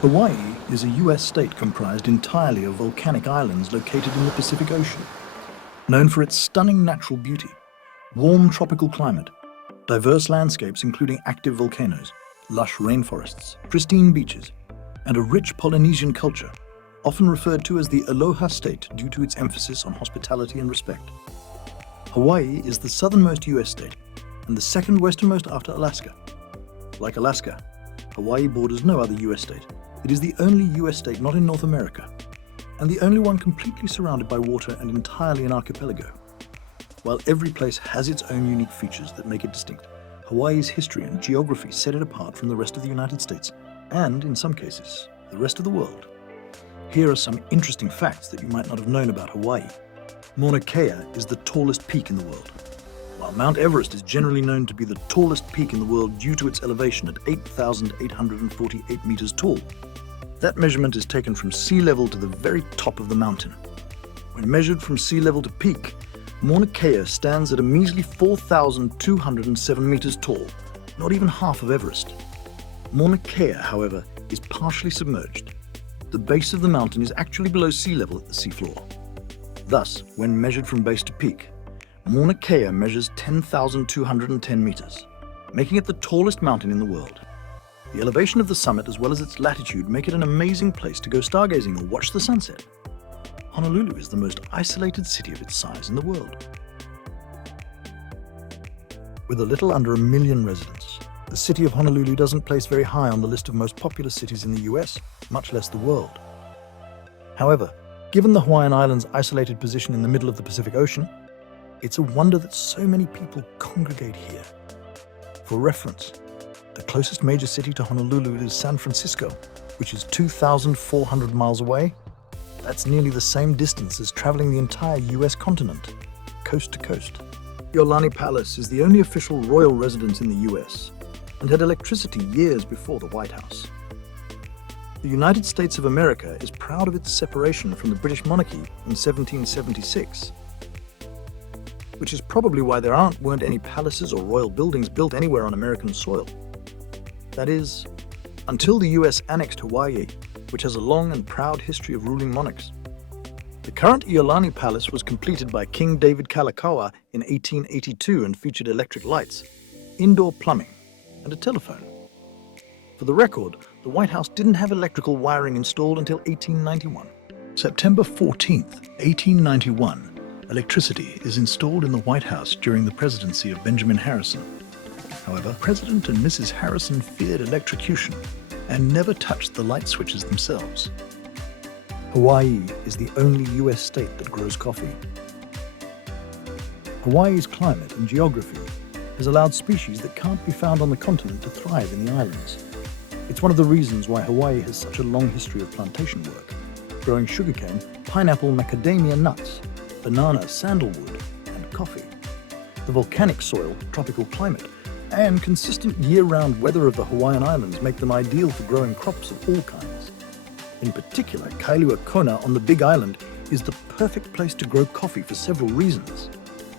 Hawaii is a US state comprised entirely of volcanic islands located in the Pacific Ocean. Known for its stunning natural beauty, warm tropical climate, diverse landscapes including active volcanoes, lush rainforests, pristine beaches, and a rich Polynesian culture, often referred to as the Aloha state due to its emphasis on hospitality and respect. Hawaii is the southernmost US state and the second westernmost after Alaska. Like Alaska, Hawaii borders no other US state. It is the only US state not in North America, and the only one completely surrounded by water and entirely an archipelago. While every place has its own unique features that make it distinct, Hawaii's history and geography set it apart from the rest of the United States, and in some cases, the rest of the world. Here are some interesting facts that you might not have known about Hawaii. Mauna Kea is the tallest peak in the world. While Mount Everest is generally known to be the tallest peak in the world due to its elevation at 8,848 meters tall, that measurement is taken from sea level to the very top of the mountain. When measured from sea level to peak, Mauna Kea stands at a measly 4,207 meters tall, not even half of Everest. Mauna Kea, however, is partially submerged. The base of the mountain is actually below sea level at the seafloor. Thus, when measured from base to peak, Mauna Kea measures 10,210 meters, making it the tallest mountain in the world. The elevation of the summit as well as its latitude make it an amazing place to go stargazing or watch the sunset. Honolulu is the most isolated city of its size in the world. With a little under 1 million residents, the city of Honolulu doesn't place very high on the list of most popular cities in the US, much less the world. However, given the Hawaiian Islands' isolated position in the middle of the Pacific Ocean, it's a wonder that so many people congregate here. For reference, the closest major city to Honolulu is San Francisco, which is 2,400 miles away. That's nearly the same distance as traveling the entire US continent, coast to coast. Iolani Palace is the only official royal residence in the US and had electricity years before the White House. The United States of America is proud of its separation from the British monarchy in 1776, which is probably why there weren't any palaces or royal buildings built anywhere on American soil. That is, until the US annexed Hawaii, which has a long and proud history of ruling monarchs. The current Iolani Palace was completed by King David Kalakaua in 1882 and featured electric lights, indoor plumbing, and a telephone. For the record, the White House didn't have electrical wiring installed until 1891. September 14th, 1891, electricity is installed in the White House during the presidency of Benjamin Harrison. However, President and Mrs. Harrison feared electrocution and never touched the light switches themselves. Hawaii is the only US state that grows coffee. Hawaii's climate and geography has allowed species that can't be found on the continent to thrive in the islands. It's one of the reasons why Hawaii has such a long history of plantation work, growing sugarcane, pineapple, macadamia nuts, banana, sandalwood, and coffee. The volcanic soil, tropical climate, and consistent year-round weather of the Hawaiian Islands make them ideal for growing crops of all kinds. In particular, Kailua Kona on the Big Island is the perfect place to grow coffee for several reasons.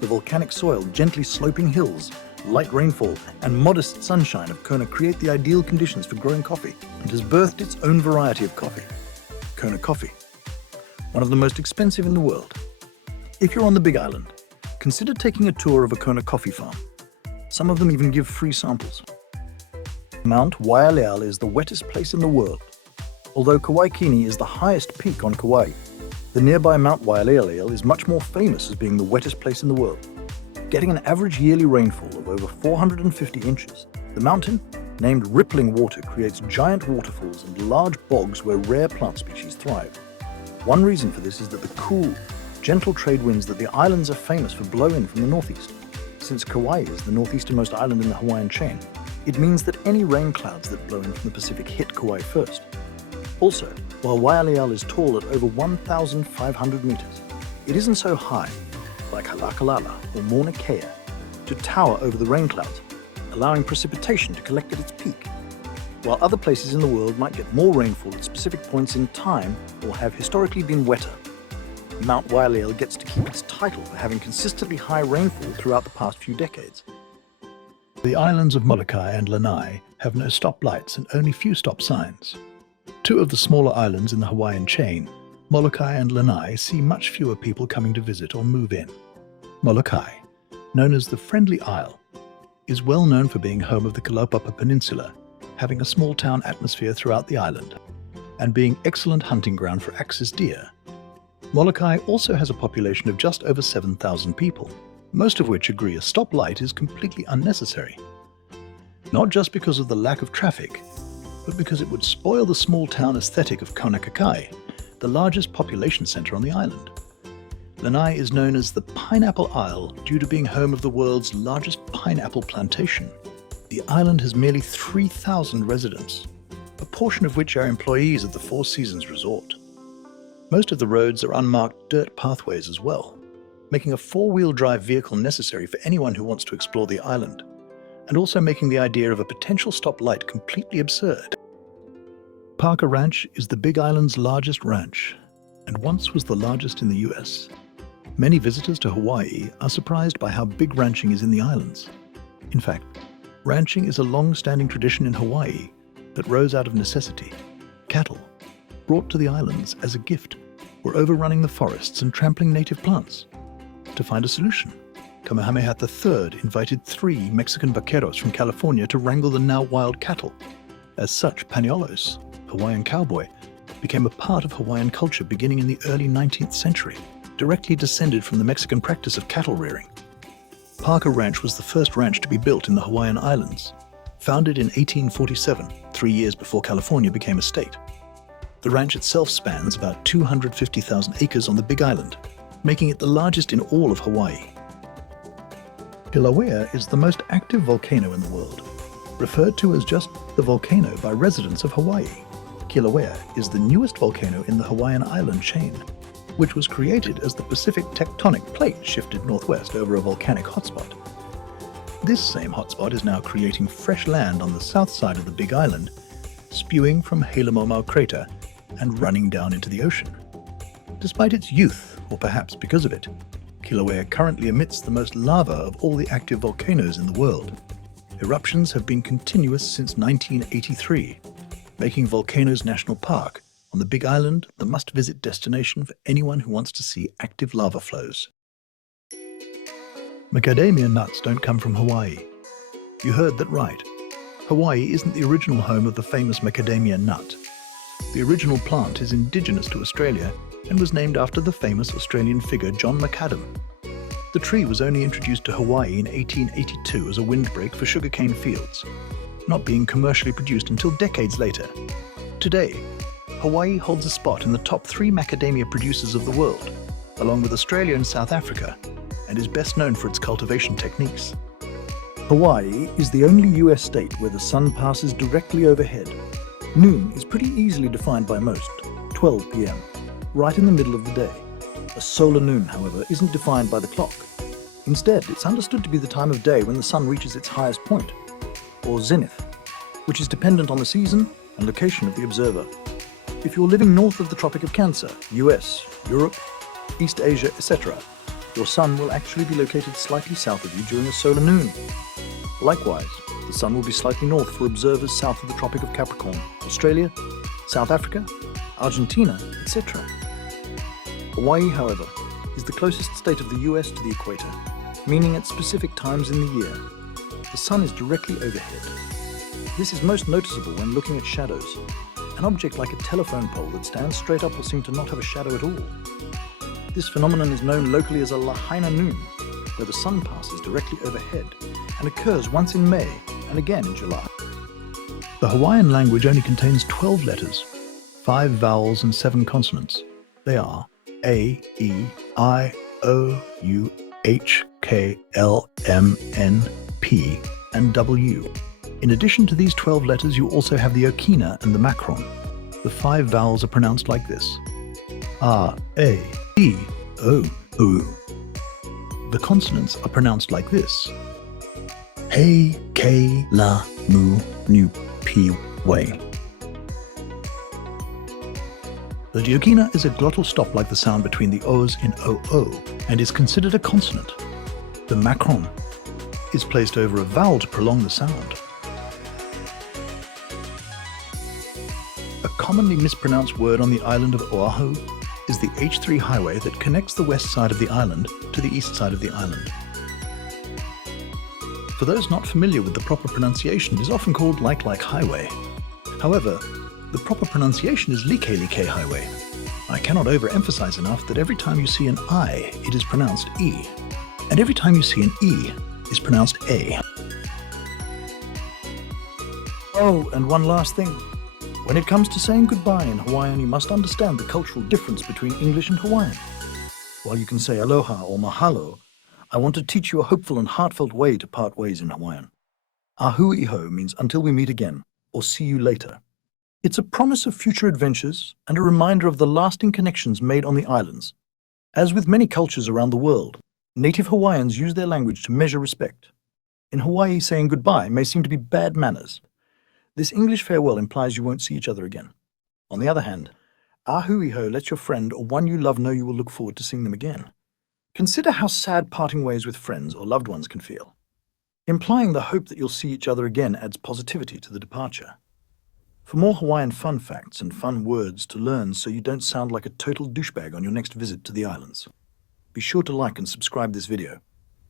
The volcanic soil, gently sloping hills, light rainfall, and modest sunshine of Kona create the ideal conditions for growing coffee and has birthed its own variety of coffee, Kona Coffee, one of the most expensive in the world. If you're on the Big Island, consider taking a tour of a Kona coffee farm. Some of them even give free samples. Mount Waialeale is the wettest place in the world. Although Kauai Kini is the highest peak on Kauai, the nearby Mount Waialeale is much more famous as being the wettest place in the world. Getting an average yearly rainfall of over 450 inches, the mountain, named Rippling Water, creates giant waterfalls and large bogs where rare plant species thrive. One reason for this is that the cool, gentle trade winds that the islands are famous for blow in from the northeast. Since Kauai is the northeasternmost island in the Hawaiian chain, it means that any rain clouds that blow in from the Pacific hit Kauai first. Also, while Waialeale is tall at over 1,500 meters, it isn't so high, like Halakalala or Mauna Kea, to tower over the rain clouds, allowing precipitation to collect at its peak. While other places in the world might get more rainfall at specific points in time or have historically been wetter, Mount Waialeale gets to keep its title for having consistently high rainfall throughout the past few decades. The islands of Molokai and Lanai have no stoplights and only few stop signs. Two of the smaller islands in the Hawaiian chain, Molokai and Lanai, see much fewer people coming to visit or move in. Molokai, known as the Friendly Isle, is well known for being home of the Kilauea Peninsula, having a small-town atmosphere throughout the island, and being excellent hunting ground for axis deer. Molokai also has a population of just over 7,000 people, most of which agree a stoplight is completely unnecessary. Not just because of the lack of traffic, but because it would spoil the small-town aesthetic of Kona Coffee, the largest population center on the island. Lanai is known as the Pineapple Isle due to being home of the world's largest pineapple plantation. The island has merely 3,000 residents, a portion of which are employees at the Four Seasons Resort. Most of the roads are unmarked dirt pathways as well, making a four-wheel drive vehicle necessary for anyone who wants to explore the island, and also making the idea of a potential stoplight completely absurd. Parker Ranch is the Big Island's largest ranch, and once was the largest in the US. Many visitors to Hawaii are surprised by how big ranching is in the islands. In fact, ranching is a long-standing tradition in Hawaii that rose out of necessity. Cattle, brought to the islands as a gift, were overrunning the forests and trampling native plants. To find a solution, Kamehameha III invited 3 Mexican vaqueros from California to wrangle the now wild cattle. As such, Pañuelos, Hawaiian cowboy, became a part of Hawaiian culture beginning in the early 19th century, directly descended from the Mexican practice of cattle rearing. Parker Ranch was the first ranch to be built in the Hawaiian Islands, founded in 1847, 3 years before California became a state. The ranch itself spans about 250,000 acres on the Big Island, making it the largest in all of Hawaii. Kilauea is the most active volcano in the world, referred to as just the volcano by residents of Hawaii. Kilauea is the newest volcano in the Hawaiian island chain, which was created as the Pacific tectonic plate shifted northwest over a volcanic hotspot. This same hotspot is now creating fresh land on the south side of the Big Island, spewing from Halemaumau crater and running down into the ocean. Despite its youth, or perhaps because of it, Kilauea currently emits the most lava of all the active volcanoes in the world. Eruptions have been continuous since 1983, making Volcanoes National Park on the Big Island the must-visit destination for anyone who wants to see active lava flows. Macadamia nuts don't come from Hawaii. You heard that right. Hawaii isn't the original home of the famous macadamia nut. The original plant is indigenous to Australia and was named after the famous Australian figure John McAdam. The tree was only introduced to Hawaii in 1882 as a windbreak for sugarcane fields, not being commercially produced until decades later. Today, Hawaii holds a spot in the top 3 macadamia producers of the world, along with Australia and South Africa, and is best known for its cultivation techniques. Hawaii is the only US state where the sun passes directly overhead. Noon is pretty easily defined by most, 12 p.m., right in the middle of the day. A solar noon, however, isn't defined by the clock. Instead, it's understood to be the time of day when the sun reaches its highest point, or zenith, which is dependent on the season and location of the observer. If you're living north of the Tropic of Cancer, US, Europe, East Asia, etc., your sun will actually be located slightly south of you during a solar noon. Likewise, the sun will be slightly north for observers south of the Tropic of Capricorn, Australia, South Africa, Argentina, etc. Hawaii, however, is the closest state of the US to the equator, meaning at specific times in the year, the sun is directly overhead. This is most noticeable when looking at shadows. An object like a telephone pole that stands straight up will seem to not have a shadow at all. This phenomenon is known locally as a lahaina noon, where the sun passes directly overhead and occurs once in May and again in July. The Hawaiian language only contains 12 letters, 5 vowels and 7 consonants. They are A, E, I, O, U, H, K, L, M, N, P, and W. In addition to these 12 letters, you also have the okina and the macron. The 5 vowels are pronounced like this: A, E, O, U. The consonants are pronounced like this: He, K, La, Mu, Nu, Pi, Wei. The diokina is a glottal stop like the sound between the O's in OO and is considered a consonant. The macron is placed over a vowel to prolong the sound. A commonly mispronounced word on the island of Oahu is the H3 highway that connects the west side of the island to the east side of the island. For those not familiar with the proper pronunciation, it is often called like highway. However, the proper pronunciation is Like highway. I cannot overemphasize enough that every time you see an I, it is pronounced E. And every time you see an E, is pronounced A. Oh, and one last thing. When it comes to saying goodbye in Hawaiian, you must understand the cultural difference between English and Hawaiian. While you can say aloha or mahalo, I want to teach you a hopeful and heartfelt way to part ways in Hawaiian. Ahu iho means until we meet again, or see you later. It's a promise of future adventures and a reminder of the lasting connections made on the islands. As with many cultures around the world, native Hawaiians use their language to measure respect. In Hawaii, saying goodbye may seem to be bad manners. This English farewell implies you won't see each other again. On the other hand, ahu iho lets your friend or one you love know you will look forward to seeing them again. Consider how sad parting ways with friends or loved ones can feel. Implying the hope that you'll see each other again adds positivity to the departure. For more Hawaiian fun facts and fun words to learn so you don't sound like a total douchebag on your next visit to the islands, be sure to like and subscribe this video.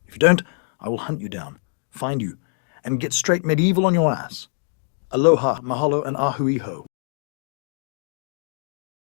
If you don't, I will hunt you down, find you, and get straight medieval on your ass. Aloha, mahalo, and ahu iho.